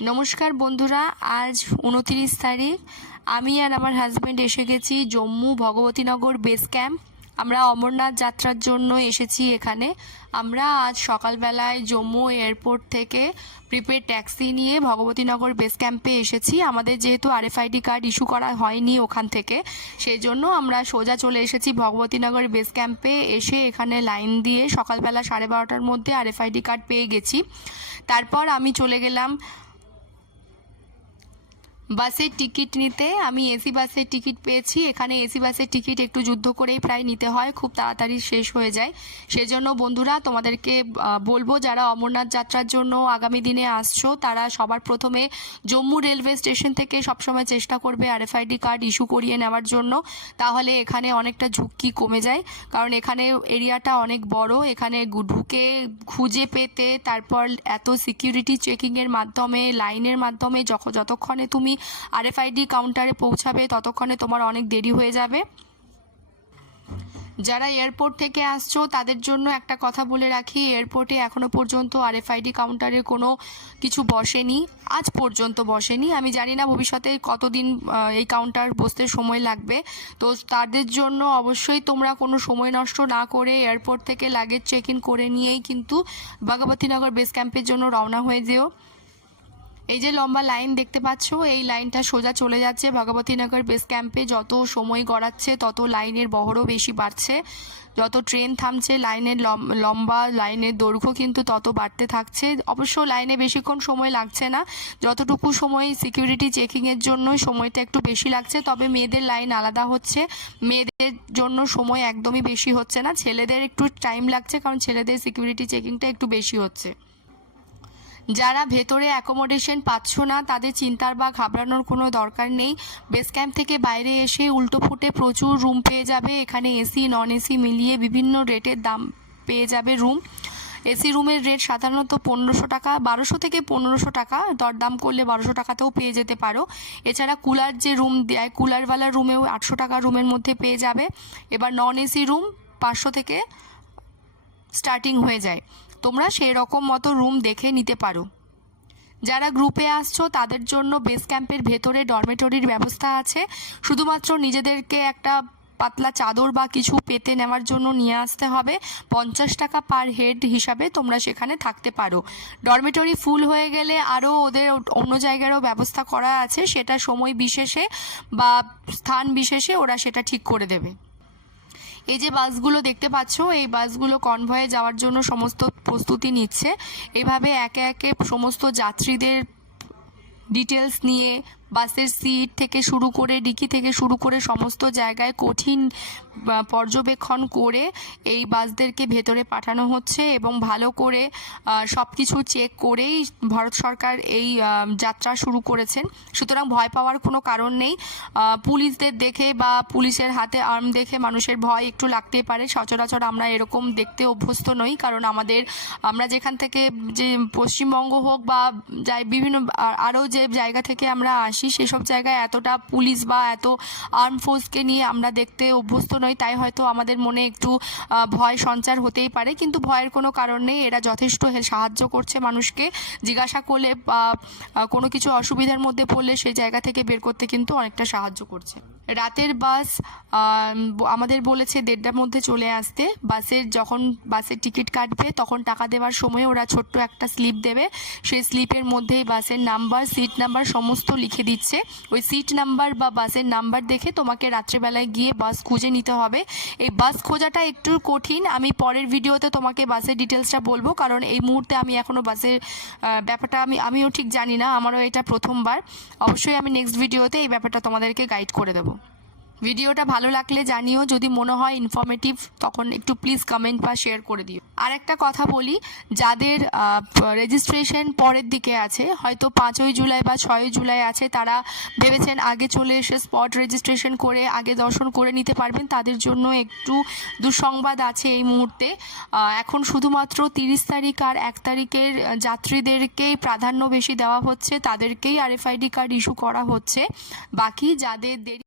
নমস্কার বন্ধুরা, আজ 29 তারিখ। আমি আর আমার হাজব্যান্ড এসে গেছি জম্মু ভগবতীনগর বেস ক্যাম্প। আমরা অমরনাথ যাত্রার জন্য এসেছি এখানে। আমরা আজ সকালবেলায় জম্মু এয়ারপোর্ট থেকে প্রিপেড ট্যাক্সি নিয়ে ভগবতীনগর বেস ক্যাম্পে এসেছি। আমাদের যেহেতু আরএফআইডি কার্ড ইস্যু করা হয়নি ওখান থেকে, সেই জন্য আমরা সোজা চলে এসেছি ভগবতীনগর বেস ক্যাম্পে। এসে এখানে লাইন দিয়ে সকালবেলা 12:30টার মধ্যে আরএফআইডি কার্ড পেয়ে গেছি। তারপর আমি চলে গেলাম বাসের টিকিট নিতে। আমি এসি বাসের টিকিট পেয়েছি। এখানে এসি বাসের টিকিট একটু যুদ্ধ করেই প্রায় নিতে হয়, খুব তাড়াতাড়ি শেষ হয়ে যায়। সেজন্য বন্ধুরা তোমাদেরকে বলবো, যারা অমরনাথ যাত্রার জন্য আগামী দিনে আসছো তারা সবার প্রথমে জম্মু রেলওয়ে স্টেশন থেকে সবসময় চেষ্টা করবে আরএফআইডি কার্ড ইস্যু করিয়ে নেওয়ার জন্য। তাহলে এখানে অনেকটা ঝুঁকি কমে যায়, কারণ এখানে এরিয়াটা অনেক বড়। এখানে ঢুকে খুঁজে পেতে, তারপর এত সিকিউরিটি চেকিংয়ের মাধ্যমে, লাইনের মাধ্যমে যতক্ষণে তুমি আরএফআইডি কাউন্টারে পৌঁছাবে ততক্ষণে তোমার অনেক দেরি হয়ে যাবে। যারা এয়ারপোর্ট থেকে আসছো তাদের জন্য একটা কথা বলে রাখি, এয়ারপোর্টে এখনো পর্যন্ত আরএফআইডি কাউন্টারে কোনো কিছু বসেনি, আজ পর্যন্ত বসেনি। আমি জানি না ভবিষ্যতে কতদিন এই কাউন্টার বসতে সময় লাগবে। তো তাদের জন্য অবশ্যই তোমরা কোনো সময় নষ্ট না করে এয়ারপোর্ট থেকে লাগেজ চেক ইন করে নিয়েই কিন্তু ভগবতীনগর বেস ক্যাম্পের জন্য রওনা হয়ে যেও। এই যে লম্বা লাইন দেখতে পাচ্ছ, এই লাইনটা সোজা চলে যাচ্ছে ভগবতীনগর বেস ক্যাম্পে। যত সময় গড়াচ্ছে তত লাইনের বহরও বেশি বাড়ছে। যত ট্রেন থামছে লাইনের লম্বা লাইনের দৈর্ঘ্য কিন্তু তত বাড়তে থাকছে। অবশ্য লাইনে বেশিক্ষণ সময় লাগছে না, যতটুকু সময় সিকিউরিটি চেকিংয়ের জন্য সময়টা একটু বেশি লাগছে। তবে মেয়েদের লাইন আলাদা হচ্ছে, মেয়েদের জন্য সময় একদমই বেশি হচ্ছে না। ছেলেদের একটু টাইম লাগছে, কারণ ছেলেদের সিকিউরিটি চেকিংটা একটু বেশি হচ্ছে। যারা ভেতরে অ্যাকোমোডেশন পাচ্ছ না তাদের চিন্তার বা ঘাবড়ানোর কোনো দরকার নেই। বেস ক্যাম্প থেকে বাইরে এসে উল্টো ফুটে প্রচুর রুম পেয়ে যাবে। এখানে এসি নন এসি মিলিয়ে বিভিন্ন রেটের দাম পেয়ে যাবে রুম। এসি রুমের রেট সাধারণত 1500 টাকা, 1200 থেকে 1500 টাকা, দরদাম করলে 1200 টাকাতেও পেয়ে যেতে পারো। এছাড়া কুলার যে রুম দেয়, কুলারওয়ালা রুমেও 800 টাকা রুমের মধ্যে পেয়ে যাবে। এবার নন এসি রুম 500 থেকে স্টার্টিং হয়ে যায়। তোমরা সেই রকম মতো রুম দেখে নিতে পারো। যারা গ্রুপে আসছো তাদের জন্য বেস ক্যাম্পের ভেতরে ডরমেটরির ব্যবস্থা আছে। শুধুমাত্র নিজেদেরকে একটা পাতলা চাদর বা কিছু পেতে নেওয়ার জন্য নিয়ে আসতে হবে। 50 টাকা পার হেড হিসাবে তোমরা সেখানে থাকতে পারো। ডরমেটরি ফুল হয়ে গেলে আরও ওদের অন্য জায়গারও ব্যবস্থা করা আছে, সেটা সময় বিশেষে বা স্থান বিশেষে ওরা সেটা ঠিক করে দেবে। এই যে বাসগুলো দেখতে পাচ্ছ, এই বাসগুলো কনভয়ে যাওয়ার জন্য সমস্ত প্রস্তুতি নিচ্ছে। এভাবে একে একে সমস্ত যাত্রীদের ডিটেলস নিয়ে বাসের সিট থেকে শুরু করে ডিকি থেকে শুরু করে সমস্ত জায়গায় কঠিন পর্যবেক্ষণ করে এই বাসদেরকে ভেতরে পাঠানো হচ্ছে, এবং ভালো করে সব কিছু চেক করেই ভারত সরকার এই যাত্রা শুরু করেছেন। সুতরাং ভয় পাওয়ার কোনো কারণ নেই। পুলিশদের দেখে বা পুলিশের হাতে আর্ম দেখে মানুষের ভয় একটু লাগতেই পারে। সচরাচর আমরা এরকম দেখতে অভ্যস্ত নই, কারণ আমরা যেখান থেকে, যে পশ্চিমবঙ্গ হোক বা বিভিন্ন আরও যে জায়গা থেকে আমরা আসি, সেসব জায়গায় এতটা পুলিশ বা এত আর্ম ফোর্সকে নিয়ে আমরা দেখতে অভ্যস্ত নই। তাই হয়তো আমাদের মনে একটু ভয় সঞ্চার হতেই পারে, কিন্তু ভয়ের কোনো কারণ নেই। এরা যথেষ্ট সাহায্য করছে মানুষকে। জিজ্ঞাসা করলে বা কোনো কিছু অসুবিধার মধ্যে পড়লে সেই জায়গা থেকে বের করতে কিন্তু অনেকটা সাহায্য করছে। রাতের বাস আমাদের বলেছে 1:30টার মধ্যে চলে আসতে। যখন বাসের টিকিট কাটবে তখন টাকা দেওয়ার সময় ওরা ছোট্ট একটা স্লিপ দেবে। সেই স্লিপের মধ্যেই বাসের নাম্বার, সিট নাম্বার সমস্ত লিখে দিচ্ছে। ওই সিট নাম্বার বা বাসের নাম্বার দেখে তোমাকে রাত্রেবেলায় গিয়ে বাস খুঁজে নিতে হবে। এই বাস খোঁজাটা একটু কঠিন। আমি পরের ভিডিওতে তোমাকে বাসের ডিটেলসটা বলবো, কারণ এই মুহূর্তে আমি এখনও বাসের ব্যাপারটা আমিও ঠিক জানি না, আমারও এটা প্রথমবার। অবশ্যই আমি নেক্সট ভিডিওতে এই ব্যাপারটা তোমাদেরকে গাইড করে দেবো। ভিডিওটা ভালো লাগলে জানিও, যদি মনে হয় ইনফরমেটিভ তখন একটু প্লিজ কমেন্ট বা শেয়ার করে দিও। আর একটা কথা বলি, যাদের রেজিস্ট্রেশন পরের দিকে আছে, হয়তো 5ই জুলাই বা 6ই জুলাই আছে, তারা ভেবেছেন আগে চলে এসে স্পট রেজিস্ট্রেশন করে আগে দর্শন করে নিতে পারবেন। তাদের জন্য একটু দুঃসংবাদ আছে এই মুহূর্তে। এখন শুধুমাত্র 30 তারিখ আর 1 তারিখের যাত্রীদেরকেই প্রাধান্য বেশি দেওয়া হচ্ছে, তাদেরকেই আরএফআইডি কার্ড ইস্যু করা হচ্ছে। বাকি যাদের দেরি